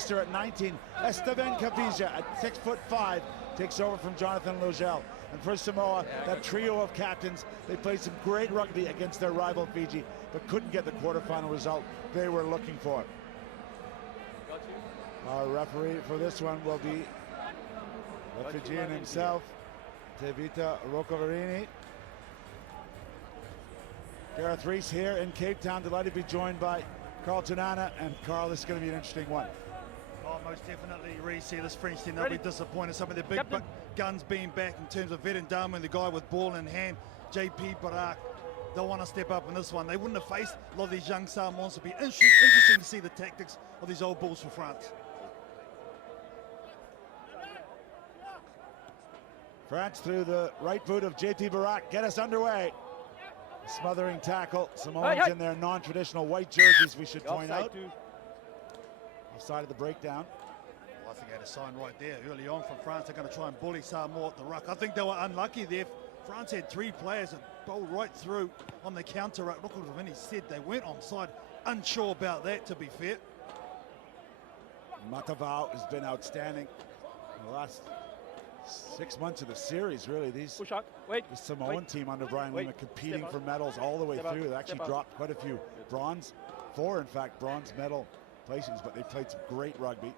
youngster at 19, Esteban Cavija at 6'5", takes over from Jonathan Logel. And for Samoa, that trio of captains, they played some great rugby against their rival Fiji, but couldn't get the quarterfinal result they were looking for. Our referee for this one will be the Fijian himself, Tevita Rokovarini. Gareth Reese here in Cape Town, delighted to be joined by Carl Tunana. And Carl, this is going to be an interesting one. Oh, most definitely, Reese here. This French team, they'll be disappointed. Some of their big guns being back in terms of Vedandamu and the guy with ball in hand, JP Barak. They'll want to step up in this one. They wouldn't have faced a lot of these young Samoans. It'll be interesting to see the tactics of these old bulls for France. France through the right boot of JP Barak, get us underway. Smothering tackle. Samoans in their non-traditional white jerseys, we should point out. Offside of the breakdown. Well, I think I had a sign right there early on from France. They're going to try and bully Samoa at the ruck. I think they were unlucky there. France had 3 players that bowled right through on the counter ruck. Look what Vinny said. They went onside. Unsure about that, to be fair. Matavao has been outstanding in the last 6 months of the series, really. The Samoan team under Brian Lima competing for medals all the way through. They actually dropped quite a few bronze, 4 in fact, bronze medal placings, but they played some great rugby.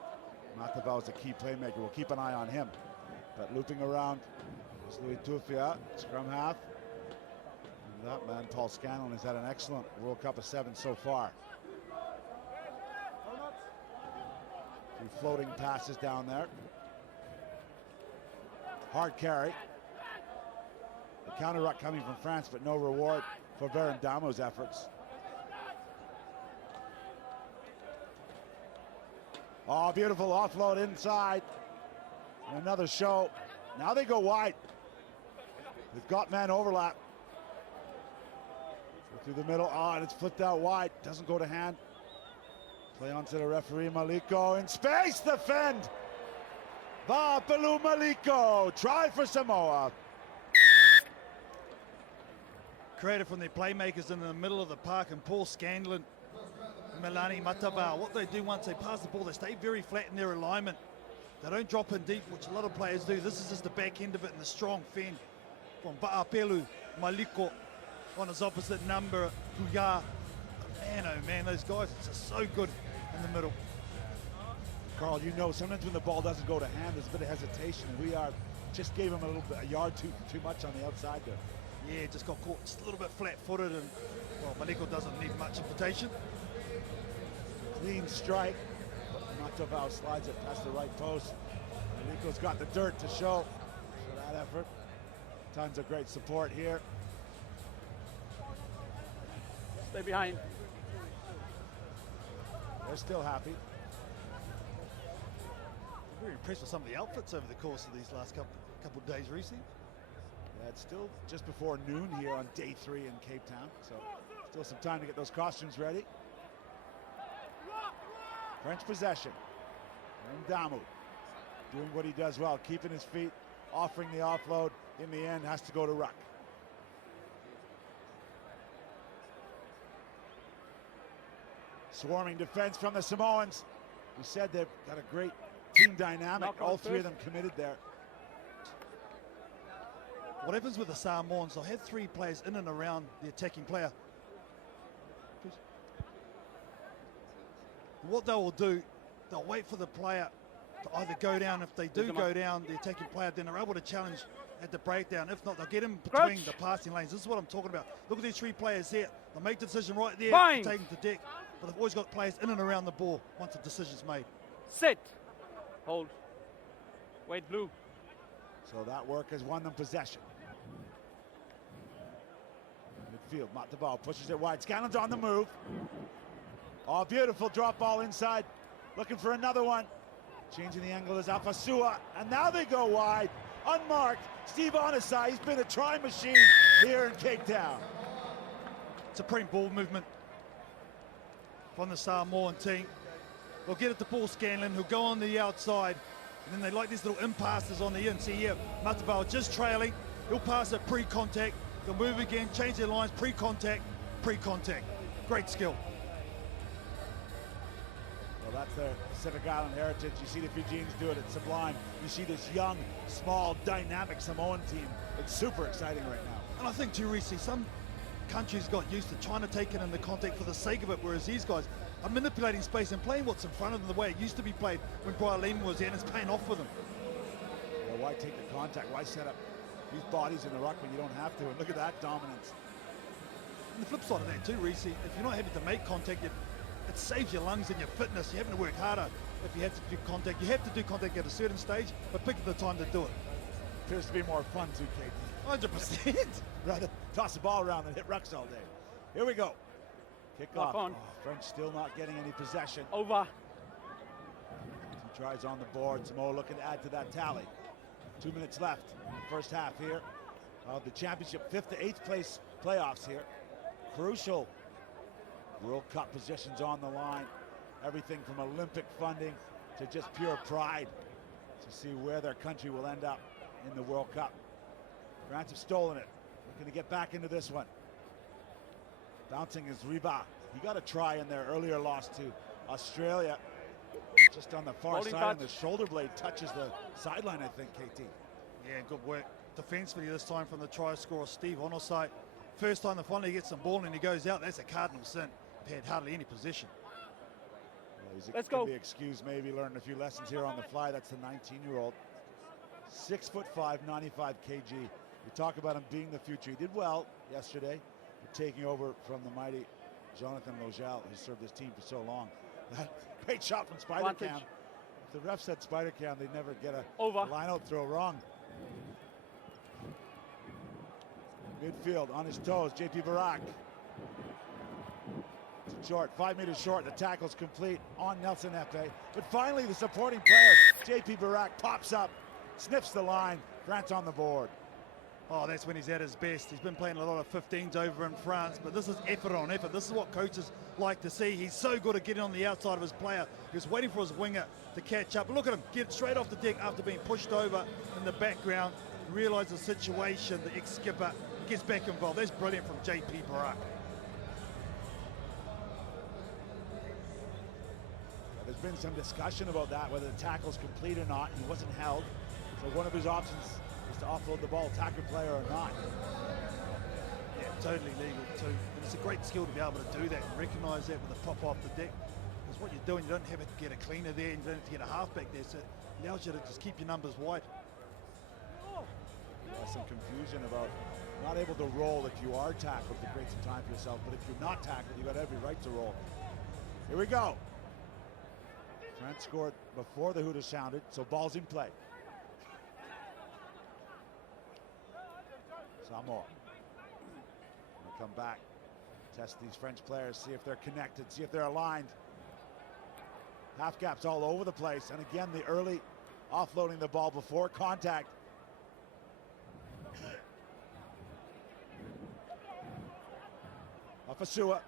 Matavao is a key playmaker. We'll keep an eye on him. But looping around is Louis Tufia, scrum half. And that man, Paul Scanlon, has had an excellent World Cup of 7 so far. Few floating passes down there. Hard carry. The counter ruck coming from France, but no reward for Vedandamu's efforts. Oh, beautiful offload inside. And another show. Now they go wide. They've got man overlap. Through the middle. Oh, and it's flipped out wide. Doesn't go to hand. Play onto the referee, Maliko. In space, the fend. Vapalu Maliko, try for Samoa. Created from their playmakers in the middle of the park, and Paul Scanlon, Milani Matavao. What they do once they pass the ball, they stay very flat in their alignment. They don't drop in deep, which a lot of players do. This is just the back end of it, and the strong fend from Vapalu Maliko on his opposite number, Puya. Man, oh man, those guys are just so good in the middle. Carl, you know, sometimes when the ball doesn't go to hand, there's a bit of hesitation, and we just gave him a yard too much on the outside there. Yeah, just got caught just a little bit flat-footed, and well, Maliko doesn't need much invitation. Clean strike, but Matavao slides it past the right post. Maliko's got the dirt to show for that effort. Tons of great support here. Stay behind. They're still happy. Very impressed with some of the outfits over the course of these last couple of days, Reese. Yeah, it's still just before noon here on day 3 in Cape Town, so still some time to get those costumes ready. French possession. Damu doing what he does well, keeping his feet, offering the offload. In the end, has to go to ruck. Swarming defense from the Samoans. We said they've got a great team dynamic. All 3 of them committed there. What happens with the Samoans, they'll have 3 players in and around the attacking player. What they will do, they'll wait for the player to either go down. If they do go down, the attacking player, then they're able to challenge at the breakdown. If not, they'll get him between the passing lanes. This is what I'm talking about. Look at these 3 players here. They'll make the decision right there, taking to deck. But they've always got players in and around the ball once the decision's made. Sit. Hold. Wait, blue. So that work has won them possession. Midfield, Matavao pushes it wide. Scanlon's on the move. Oh, beautiful drop ball inside. Looking for another one. Changing the angle is Afasua. And now they go wide. Unmarked. Steve Onisai, he's been a try machine here in Cape Town. Supreme ball movement from the Samoan team. They'll get it to Paul Scanlon, who'll go on the outside. And then they like these little impasses on the in. See here, Matavao just trailing. He'll pass it pre-contact. They'll move again, change their lines, pre-contact, pre-contact. Great skill. Well, that's their Pacific Island heritage. You see the Fijians do it, it's sublime. You see this young, small, dynamic Samoan team. It's super exciting right now. And I think too, Reece, some countries got used to trying to take it in the contact for the sake of it, whereas these guys are manipulating space and playing what's in front of them the way it used to be played when Brian Lehman was there, and it's paying off for them. Well, why take the contact? Why set up these bodies in the ruck when you don't have to? And look at that dominance. And the flip side of that too, Reece, if you're not having to make contact, it saves your lungs and your fitness. You're having to work harder if you have to do contact. You have to do contact at a certain stage, but pick the time to do it. Appears to be more fun too, Katie. 100%. Rather toss the ball around than hit rucks all day. Here we go. Kick off. On. Oh, French still not getting any possession. Over. 2 tries on the board. Samoa looking to add to that tally. 2 minutes left. First half here of the championship, 5th to 8th place playoffs here. Crucial World Cup positions on the line. Everything from Olympic funding to just pure pride to see where their country will end up in the World Cup. France have stolen it. Looking to get back into this one. Bouncing is Riba. He got a try in their earlier loss to Australia. Just on the far Holding side, touch. and the shoulder blade touches the sideline, I think, KT. Yeah, good work defensively this time from the try scorer, Steve Onosai. First time the finally gets some ball and he goes out, that's a cardinal sin. He had hardly any possession. Well, Let's can go. be excused, maybe learning a few lessons here on the fly. That's the 19-year-old. 6'5", 95 kg. We talk about him being the future. He did well yesterday, taking over from the mighty Jonathan Logel, who served his team for so long. That great shot from Spider Cam. If the ref said Spider Cam, they'd never get a line-out throw wrong. Midfield on his toes, JP Barak. Short, 5 meters short, the tackle's complete on Nelson Epe. But finally the supporting player, JP Barak, pops up, sniffs the line, France on the board. Oh, that's when he's at his best. He's been playing a lot of 15s over in France, but this is effort on effort. This is what coaches like to see. He's so good at getting on the outside of his player. He was waiting for his winger to catch up. Look at him, get straight off the deck after being pushed over in the background. Realise the situation, the ex-skipper gets back involved. That's brilliant from JP Barak. There's been some discussion about that, whether the tackle's complete or not. He wasn't held, so one of his options is to offload the ball, attacker player or not. Yeah, totally legal too. And it's a great skill to be able to do that and recognise that with a pop off the deck. Because what you're doing, you don't have to get a cleaner there, you don't have to get a halfback there, so it allows you to just keep your numbers wide. There's some confusion about not able to roll if you are tackled to create some time for yourself, but if you're not tackled, you've got every right to roll. Here we go. France scored before the hooter sounded, so ball's in play. Samoa. Come back, test these French players, see if they're connected, see if they're aligned. Half gaps all over the place, and again the early offloading the ball before contact. Afasua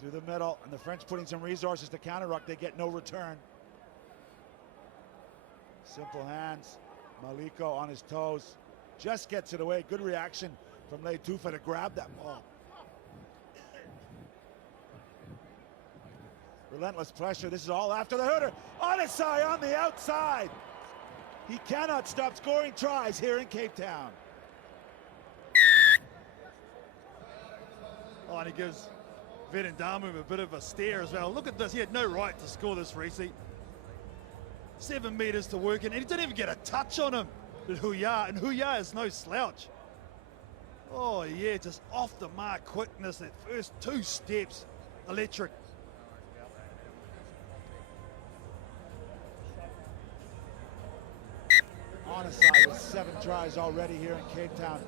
through the middle, and the French putting some resources to counter ruck. They get no return. Simple hands. Maliko on his toes, just gets it away. Good reaction from Leitufa to grab that ball. Relentless pressure. This is all after the hooter. Onosai on the outside. He cannot stop scoring tries here in Cape Town. Oh, and he gives Vedandamu a bit of a stare as well. Look at this. He had no right to score this, Reece. 7 meters to work in, and he didn't even get a touch on him. Huya, and Huya is no slouch. Oh yeah, just off the mark quickness. That first 2 steps, electric. Onosai with 7 tries already here in Cape Town.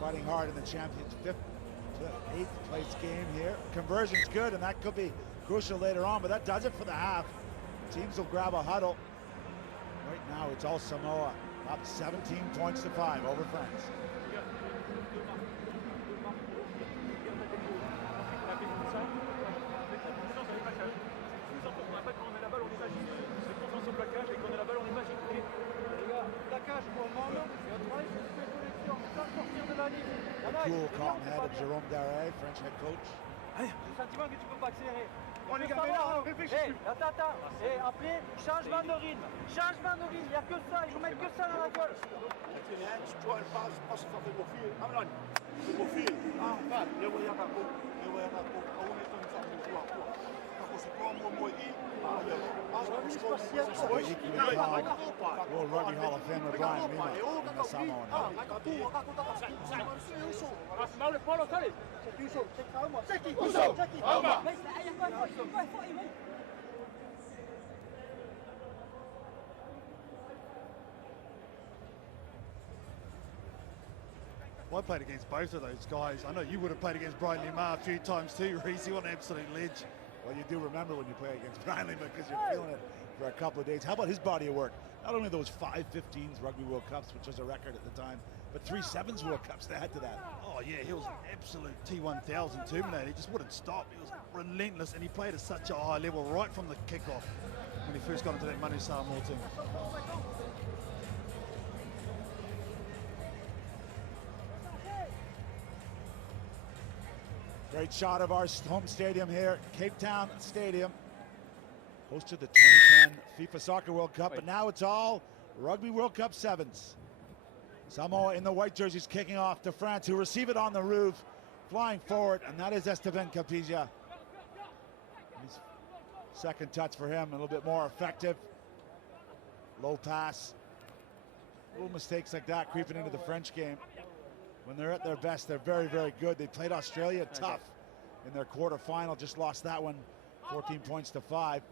Fighting hard in the champion's 5th to 8th place game here. Conversion's good, and that could be crucial later on, but that does it for the half. Teams will grab a huddle. Right now it's all Samoa, up 17 points to 5 over France. Cool, calm head of Jerome Daré, French head coach. Le sentiment que tu peux pas accélérer. On est gamin là, réfléchis. Attends. Après, changement de rythme. Il n'y a que ça, ils vous mettent que ça dans la gueule. World Rugby Hall of Famer Brian Lima in the Samoan Rugby. I played against both of those guys. I know you would have played against Brian Lima a few times too, Reese. What an absolute ledge. Well, you do remember when you play against Brian Lima because you're feeling it for a couple of days. How about his body of work? Not only those 5 15s Rugby World Cups, which was a record at the time, but 3 7s World Cups to add to that. Oh yeah, he was an absolute T1000 Terminator. He just wouldn't stop. He was relentless, and he played at such a high level right from the kickoff when he first got into that Manu Samoa team. Great shot of our home stadium here, Cape Town Stadium. Hosted the 2010 FIFA Soccer World Cup, but now it's all Rugby World Cup 7s. Samoa in the white jerseys kicking off to France, who receive it on the roof, flying forward, and that is Esteban Capilla. His second touch for him, a little bit more effective. Low pass. Little mistakes like that creeping into the French game. When they're at their best, they're very, very good. They played Australia tough in their quarterfinal, just lost that one 14 points to 5.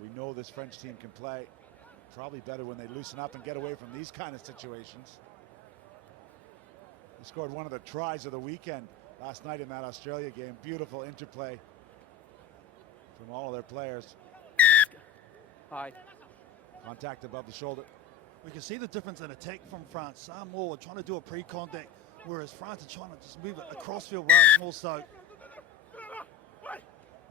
We know this French team can play probably better when they loosen up and get away from these kind of situations. They scored one of the tries of the weekend last night in that Australia game. Beautiful interplay from all of their players. High. Contact above the shoulder. We can see the difference in attack from France. Samoa are trying to do a pre-contact, whereas France are trying to just move it across field right more so. But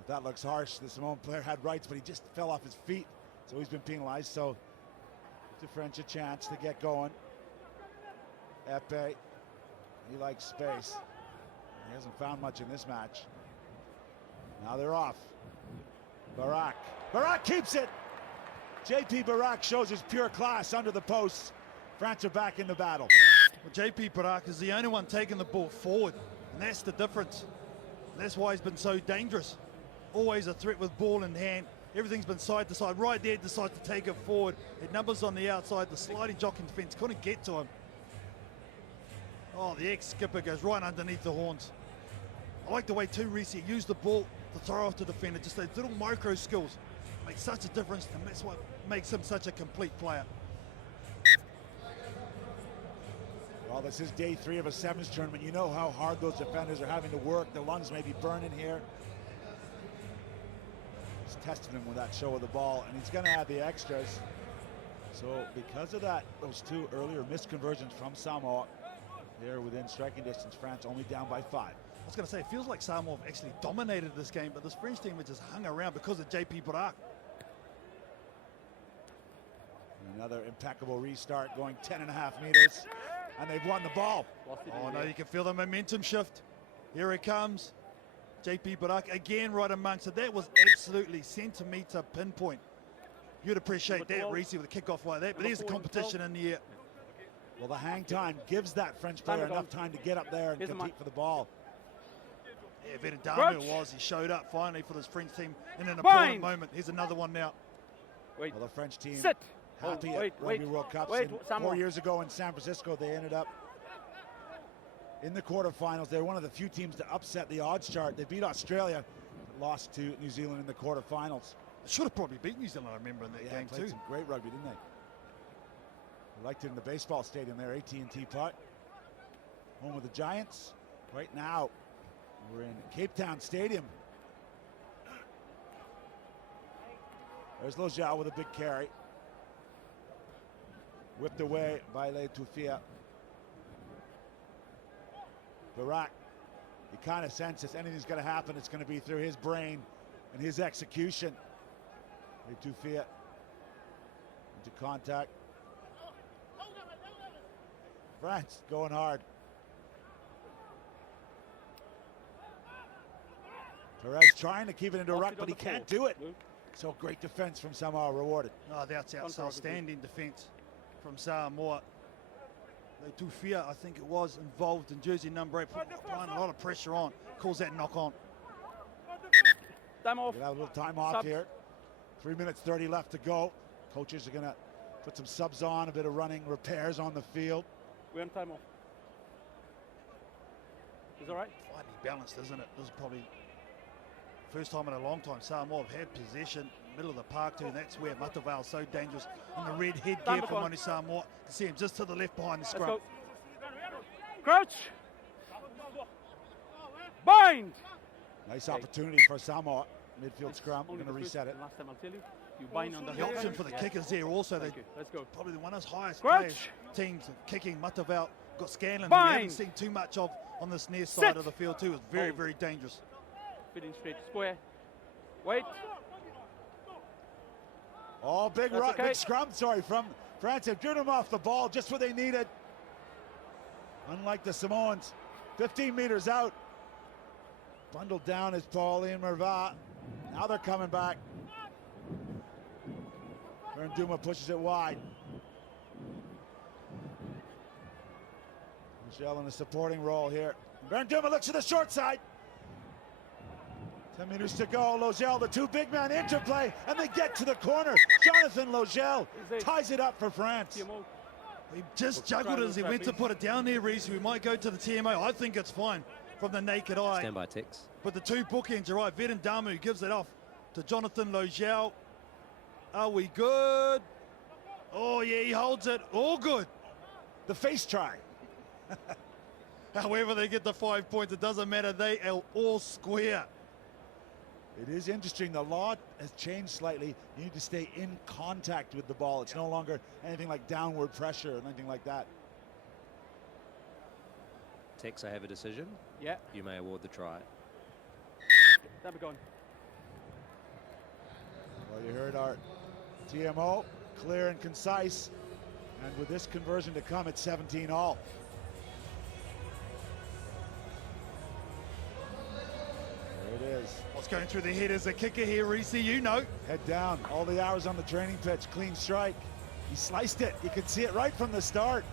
that looks harsh. The Samoan player had rights, but he just fell off his feet, so he's been penalized. So the French a chance to get going. Epe, he likes space. He hasn't found much in this match. Now they're off. Barak keeps it. JP Barak shows his pure class under the posts. France are back in the battle. Well, JP Barak is the only one taking the ball forward, and that's the difference. That's why he's been so dangerous. Always a threat with ball in hand. Everything's been side to side. Right there, decides to take it forward. It numbers on the outside. The sliding jockeying defense couldn't get to him. Oh, the ex-skipper goes right underneath the horns. I like the way too Reese used the ball to throw off the defender. Just those little micro skills make such a difference, and that's what makes him such a complete player. Well, this is day 3 of a 7s tournament. You know how hard those defenders are having to work. Their lungs may be burning here. He's testing him with that show of the ball, and he's going to have the extras. So because of that, those 2 earlier missed conversions from Samoa, they're within striking distance. France only down by 5. I was going to say, it feels like Samoa have actually dominated this game, but this French team has just hung around because of JP Barak. Another impeccable restart, going 10.5 meters, and they've won the ball. Oh no, you can feel the momentum shift. Here it comes. JP Barak again right amongst it. That was absolutely centimetre pinpoint. You'd appreciate that, Reese, with a kickoff like that, but there's the competition in the air. Well, the hang time gives that French player enough time to get up there and compete for the ball. Yeah, Venedamu it was. He showed up finally for this French team in an important moment. Here's another one now. Well, the French team Sit. happy at Rugby World Cups. 4 years ago in San Francisco, they ended up in the quarterfinals. They're one of the few teams to upset the odds chart. They beat Australia, lost to New Zealand in the quarterfinals. They should have probably beat New Zealand, I remember, in that game played too. Some great rugby, didn't they? I liked it in the baseball stadium there, AT&T Park. Home of the Giants. Right now, we're in Cape Town Stadium. There's Lojao with a big carry. Whipped away by Le Tufia. Barak, you kind of senses anything's going to happen, it's going to be through his brain and his execution. Le Tufia into contact. France going hard. Perez trying to keep it into ruck, but he can't do it. So great defense from Samoa rewarded. Oh, that's outstanding defense from Samoa. Tufia, I think it was, involved in jersey number 8, applying a lot of pressure on. Calls that knock on. Time off. We'll have a little time off here. 3 minutes 30 left to go. Coaches are going to put some subs on, a bit of running repairs on the field. We're on time off. Is all right? Finally balanced, isn't it? This is probably first time in a long time Samoa have had possession, middle of the park too, and that's where Matavao is so dangerous. And the red headgear from Manu Samoa. You can see him just to the left behind the scrum. Crouch! Bind! Nice opportunity for Samoa. Midfield scrum, we're going to reset it. Last time I'll tell you, you bind on The option for the kickers there also, they let's go. probably one of those highest Crouch. teams kicking. Matavao got Scanlon, who we Bind. haven't seen too much of on this near side of the field too. It's very, very dangerous. Fitting straight, square. Wait. Oh, big scrum, from France. They've driven him off the ball just what they needed. Unlike the Samoans, 15 meters out. Bundled down is Pauline Merva. Now they're coming back. Duma pushes it wide. Michelle in a supporting role here. Duma looks to the short side. 10 minutes to go. Logel, the two big man interplay, and they get to the corner. Jonathan Logel ties it up for France. He just juggled it as he went to put it down there, Reese. We might go to the TMO. I think it's fine from the naked eye. Stand by, Tex. But the two bookends are right. Damu gives it off to Jonathan Logel. Are we good? Oh, yeah, he holds it. All good. The face try. However, they get the 5 points. It doesn't matter. They are all square. It is interesting. The law has changed slightly. You need to stay in contact with the ball. It's no longer anything like downward pressure or anything like that. Tex, I have a decision. Yeah. You may award the try. Time gone. Well, you heard our TMO, clear and concise. And with this conversion to come, it's 17-all. There it is. What's going through the head as a kicker here, Reese? You know. Head down. All the hours on the training pitch. Clean strike. He sliced it. You could see it right from the start.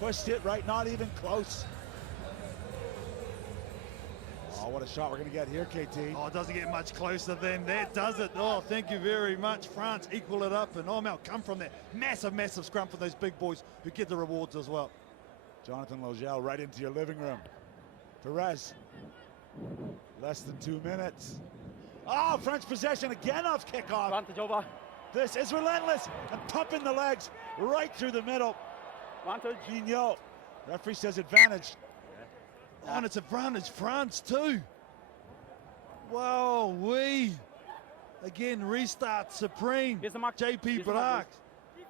Pushed it right, not even close. Oh, what a shot we're going to get here, KT. Oh, it doesn't get much closer than that, does it? Oh, thank you very much. France equal it up, and Omel come from that massive, massive scrum for those big boys who get the rewards as well. Jonathan Logel right into your living room. Perez. Less than 2 minutes. Oh, French possession again off kickoff. Advantage over. This is relentless and pumping the legs right through the middle. Advantage. Guignot. Referee says advantage. Oh, and it's advantage France too. Wow, again restart supreme. Here's the mark. JP Brack.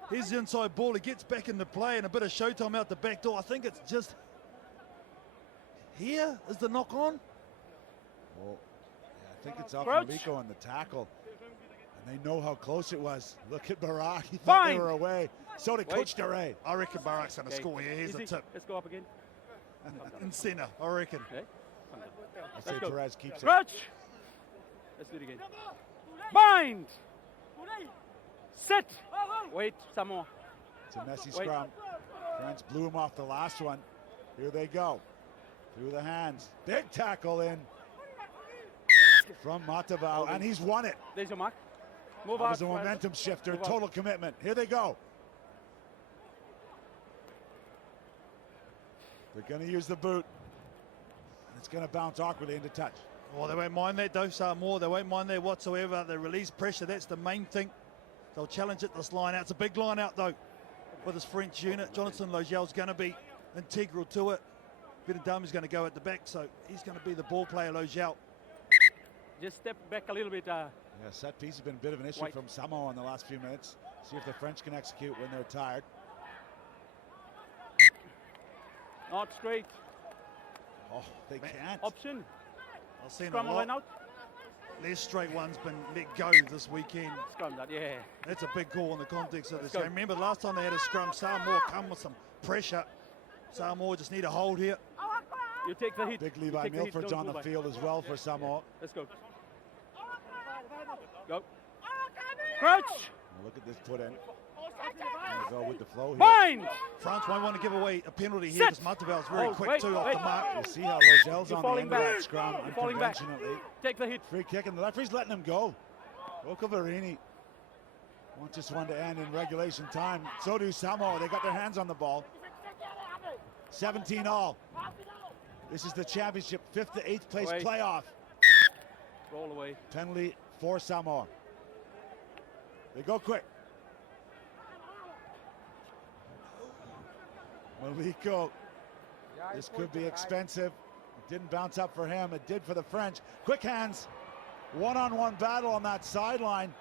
Here's the inside ball. He gets back into play and a bit of showtime out the back door. I think it's just here is the knock on. Well, yeah, I think it's Alfalico on the tackle. And they know how close it was. Look at Barak. He thought they were away. So did Coach Duray. I reckon Barak's going to score here. Here's the tip. Let's go up again. In centre, I reckon. Okay. I say Perez keeps it. Crouch. Let's do it again. Bind. Sit. Wait, some more. It's a messy scrum. France blew him off the last one. Here they go. Through the hands. Big tackle in from Matavao, and he's won it. There's your mark. Move That out. was a momentum shifter, total commitment. Here they go. They're going to use the boot. And it's going to bounce awkwardly into touch. Oh, they won't mind that though, Samoa. They won't mind that whatsoever. They release pressure. That's the main thing. They'll challenge it, this line out. It's a big line out though for this French unit. Jonathan Logel's going to be integral to it. Damu's going to go at the back, so he's going to be the ball player, Logel. Just step back a little bit. Yeah, set piece has been a bit of an issue from Samoa in the last few minutes. See if the French can execute when they're tired. Not straight. Oh, they can't. Option. I've seen Scrum a line lot. out. Less straight one's been let go this weekend. Scrum that, yeah. That's a big call in the context of this game. Remember, last time they had a scrum, Samoa come with some pressure. Samoa just need a hold here. You take the hit. Big Levi Milford's on the field as well for Samoa. Let's go. Go. Crouch. Look at this put in. Go with the flow here. Bind. France won't want to give away a penalty here because Mataval's very quick too off the mark. You see how Lozel's You're on the falling end of back. that scrum You're falling back. unconventionally. Take the hit. Free kick, and the referee's letting him go. Okavarini wants this one to end in regulation time. So do Samoa. They got their hands on the ball. 17 all. This is the championship 5th to 8th place Away. playoff. Roll away. Penalty for Samoa. They go quick. Maliko. This could be expensive. It didn't bounce up for him. It did for the French. Quick hands. One-on-one battle on that sideline.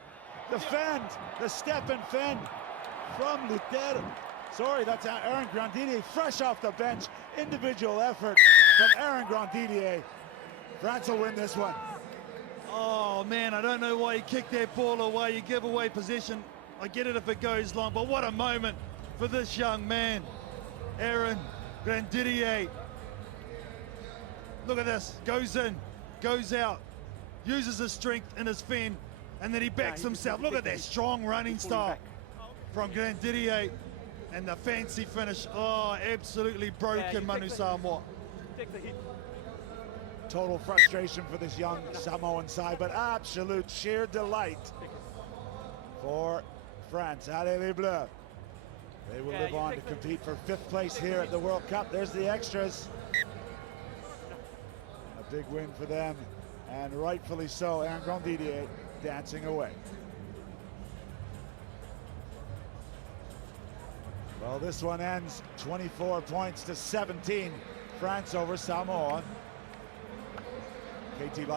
Defend. The step and fend from Lutero. Sorry, that's Aaron Grandidier, fresh off the bench. Individual effort from Aaron Grandidier. France will win this one. Oh man, I don't know why you kick that ball away. You give away possession. I get it if it goes long, but what a moment for this young man, Aaron Grandidier. Look at this, goes in, goes out, uses his strength in his fend, and then he backs himself. Look at that strong running style from Grandidier, and the fancy finish. Oh, absolutely broken Manu Samoa. Take the hit. Total frustration for this young Samoan side, but absolute sheer delight for France. Allez les Bleus. They will live on to compete for 5th place here at the World Cup. There's the extras. A big win for them, and rightfully so. Aaron Grandidier dancing away. Well, this one ends 24 points to 17. France over Samoa. KT